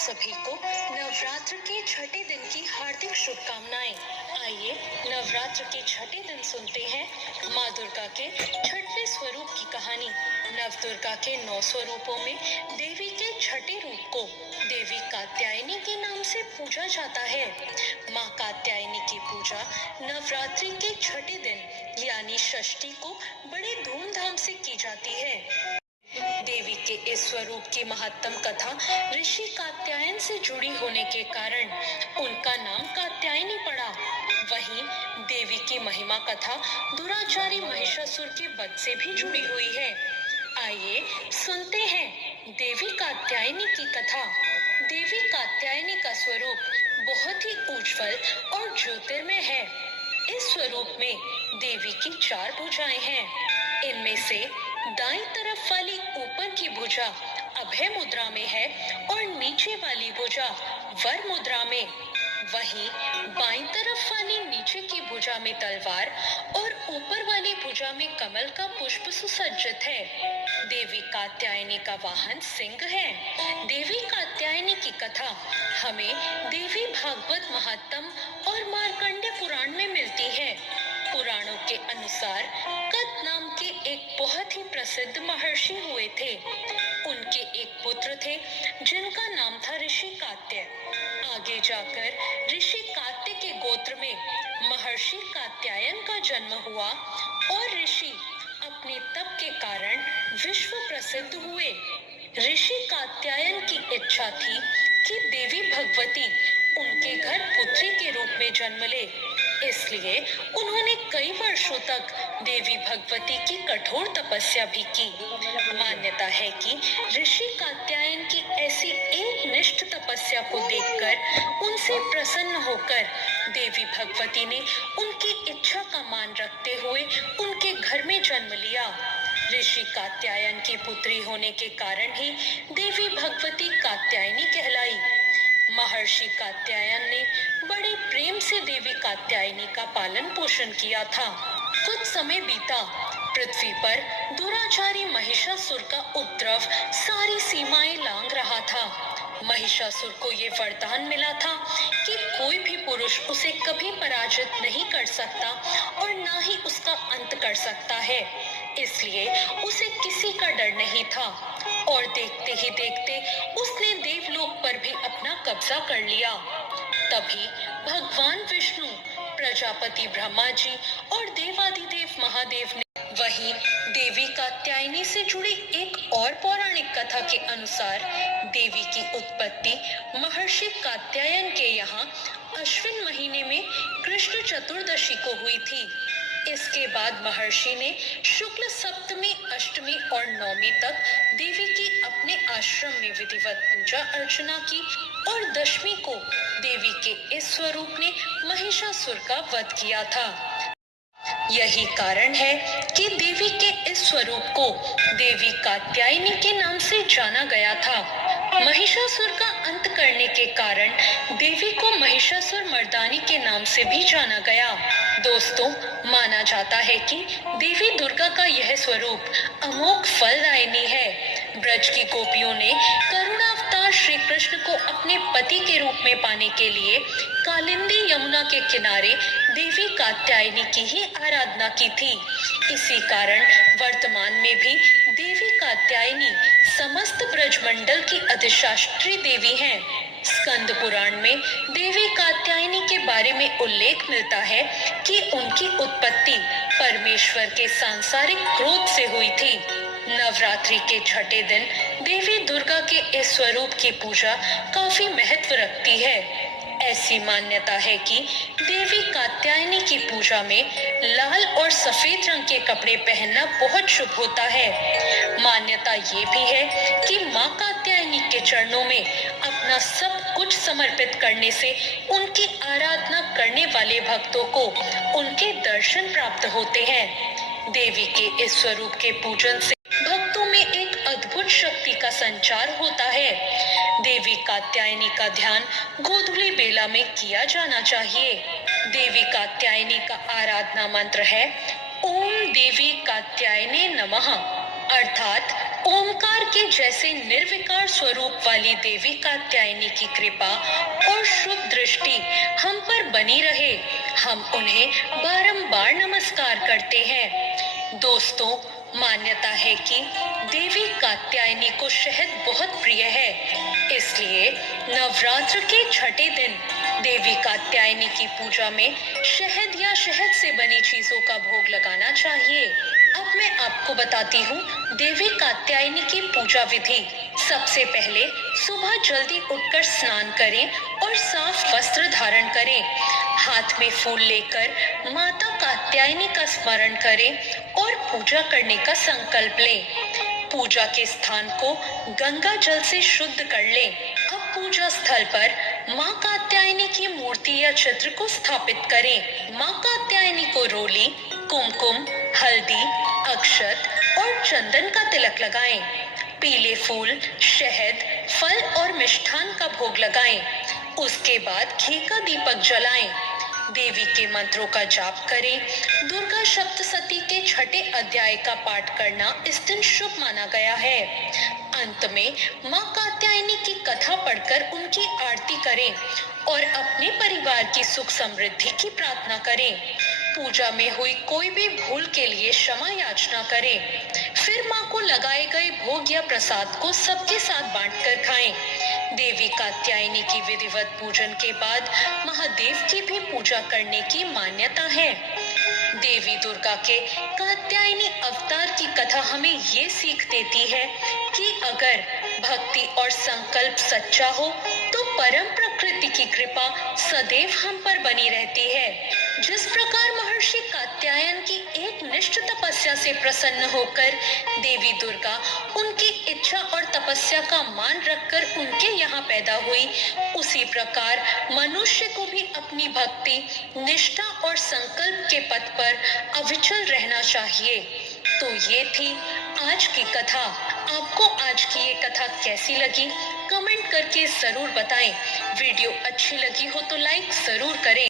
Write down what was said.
सभी को नवरात्र के छठे दिन की हार्दिक शुभकामनाएं। आइए नवरात्र के छठे दिन सुनते हैं माँ दुर्गा के छठवें स्वरूप की कहानी। नव दुर्गा के 9 स्वरूपों में देवी के छठे रूप को देवी कात्यायनी के नाम से पूजा जाता है। माँ कात्यायनी की पूजा नवरात्रि के छठे दिन यानी षष्ठी को बड़े धूमधाम से की जाती है। देवी के इस स्वरूप की महत्तम कथा ऋषि कात्यायन से जुड़ी होने के कारण उनका नाम कात्यायनी पड़ा। वहीं देवी की महिमा कथा दुराचारी महिषासुर के वध से भी जुड़ी हुई है। आइए सुनते हैं देवी कात्यायनी की कथा। देवी कात्यायनी का स्वरूप बहुत ही उज्जवल और ज्योतिर्मय है। इस स्वरूप में देवी की 4 भुजाएं हैं। इनमें से दाईं तरफ वाली ऊपर की भुजा अभय मुद्रा में है और नीचे वाली भुजा वर मुद्रा में। वहीं बाईं तरफ वाली नीचे की भुजा में तलवार और ऊपर वाली भुजा में कमल का पुष्प सुसज्जित है। देवी कात्यायनी का वाहन सिंह है। देवी कात्यायनी की कथा हमें देवी भागवत महात्म और मार्कंडेय पुराण में मिलती है। पुराणों के अनुसार कद नाम के एक बहुत ही प्रसिद्ध महर्षि हुए थे। उनके एक पुत्र थे जिनका नाम था ऋषि कात्य। आगे जाकर ऋषि कात्य के गोत्र में महर्षि कात्यायन का जन्म हुआ और ऋषि अपने तप के कारण विश्व प्रसिद्ध हुए। ऋषि कात्यायन की इच्छा थी कि देवी भगवती उनके घर पुत्री के रूप में जन्म ले, इसलिए उन्होंने कई वर्षों तक देवी भगवती की कठोर तपस्या भी की। मान्यता है कि ऋषि कात्यायन की ऐसी एक निष्ठ तपस्या को देखकर उनसे प्रसन्न होकर देवी भगवती ने उनकी इच्छा का मान रखते हुए उनके घर में जन्म लिया। ऋषि कात्यायन की पुत्री होने के कारण ही देवी भगवती कात्यायनी कहलाई। महर्षि कात्यायन ने बड़े प्रेम से देवी कात्यायनी का पालन पोषण किया था। कुछ समय बीता, पृथ्वी पर दुराचारी महिषासुर का उपद्रव सारी सीमाएं लांघ रहा था। महिषासुर को ये वरदान मिला था कि कोई भी पुरुष उसे कभी पराजित नहीं कर सकता और ना ही उसका अंत कर सकता है, इसलिए उसे किसी का डर नहीं था। और देखते ही देखते उसने देवलोक पर भी अपना कब्जा कर लिया। तभी भगवान विष्णु, प्रजापति ब्रह्मा जी और देवादिदेव महादेव ने वहीं देवी कात्यायनी से जुड़ी एक और पौराणिक कथा के अनुसार देवी की उत्पत्ति महर्षि कात्यायन के यहाँ अश्विन महीने में कृष्ण चतुर्दशी को हुई थी। इसके बाद महर्षि ने शुक्ल सप्तमी, अष्टमी और नवमी तक देवी की अपने आश्रम में विधिवत पूजा अर्चना की और दशमी को देवी के इस स्वरूप ने महिषासुर का वध किया था। यही कारण है कि देवी के इस स्वरूप को देवी कात्यायनी के नाम से जाना गया था। महिषासुर का अंत करने के कारण देवी को महिषासुर मर्दानी के नाम से भी जाना गया। दोस्तों, माना जाता है कि देवी दुर्गा का यह स्वरूप अमोघ फलदायिनी है। ब्रज की गोपियों ने करुणावतार श्री कृष्ण को अपने पति के रूप में पाने के लिए कालिंदी यमुना के किनारे देवी कात्यायनी की ही आराधना की थी। इसी कारण वर्तमान में भी देवी कात्यायनी समस्त ब्रजमंडल की अधिष्ठात्री देवी हैं। स्कंद पुराण में देवी कात्यायनी के बारे में उल्लेख मिलता है कि उनकी उत्पत्ति परमेश्वर के सांसारिक क्रोध से हुई थी। नवरात्रि के छठे दिन देवी दुर्गा के इस स्वरूप की पूजा काफी महत्व रखती है। ऐसी मान्यता है कि देवी कात्यायनी की पूजा में लाल और सफेद रंग के कपड़े पहनना बहुत शुभ होता है। मान्यता ये भी है कि माँ कात्यायनी के चरणों में अपना सब कुछ समर्पित करने से उनकी आराधना करने वाले भक्तों को उनके दर्शन प्राप्त होते हैं। देवी के इस स्वरूप के पूजन से भक्तों में एक अद्भुत शक्ति का संचार होता है। देवी कात्यायनी का ध्यान गोधूली बेला में किया जाना चाहिए। देवी कात्यायनी का आराधना मंत्र है ओम देवी कात्यायने नमः, अर्थात ओमकार के जैसे निर्विकार स्वरूप वाली देवी कात्यायनी की कृपा और शुभ दृष्टि हम पर बनी रहे। हम उन्हें बारंबार नमस्कार करते हैं। दोस्तों, मान्यता है कि देवी कात्यायनी को शहद बहुत प्रिय है, इसलिए नवरात्र के छठे दिन देवी कात्यायनी की पूजा में शहद या शहद से बनी चीजों का भोग लगाना चाहिए। अब मैं आपको बताती हूँ देवी कात्यायनी की पूजा विधि। सबसे पहले सुबह जल्दी उठकर स्नान करें और साफ वस्त्र धारण करें। हाथ में फूल लेकर माता कात्यायनी का स्मरण करें और पूजा करने का संकल्प लें। पूजा के स्थान को गंगा जल से शुद्ध कर लें। अब पूजा स्थल पर माँ कात्यायनी की मूर्ति या चित्र को स्थापित करें। माँ कात्यायनी को रोली, कुमकुम, हल्दी, अक्षत और चंदन का तिलक लगाएं। पीले फूल, शहद, फल और मिष्ठान का भोग लगाएं। उसके बाद घी का दीपक जलाएं। देवी के मंत्रों का जाप करें। दुर्गा सप्तशती के छठे अध्याय का पाठ करना इस दिन शुभ माना गया है। अंत में माँ कात्यायनी की कथा पढ़कर उनकी आरती करें और अपने परिवार की सुख समृद्धि की प्रार्थना करें। पूजा में हुई कोई भी भूल के लिए क्षमा याचना करें। फिर माँ को लगाए गए भोग या प्रसाद को सबके साथ बांटकर खाएं। देवी कात्यायनी की विधिवत पूजन के बाद महादेव की भी पूजा करने की मान्यता है। देवी दुर्गा के कात्यायनी अवतार की कथा हमें ये सीख देती है कि अगर भक्ति और संकल्प सच्चा हो तो परम प्रकृति की कृपा सदैव हम पर बनी रहती है। जिस प्रकार महर्षि कात्यायन की एक निष्ठ तपस्या से प्रसन्न होकर देवी दुर्गा उनकी इच्छा और तपस्या का मान रखकर उनके यहाँ पैदा हुई, उसी प्रकार मनुष्य को भी अपनी भक्ति, निष्ठा और संकल्प के पथ पर अविचल रहना चाहिए। तो ये थी आज की कथा। आपको आज की ये कथा कैसी लगी कमेंट करके जरूर बताएं। वीडियो अच्छी लगी हो तो लाइक जरूर करें।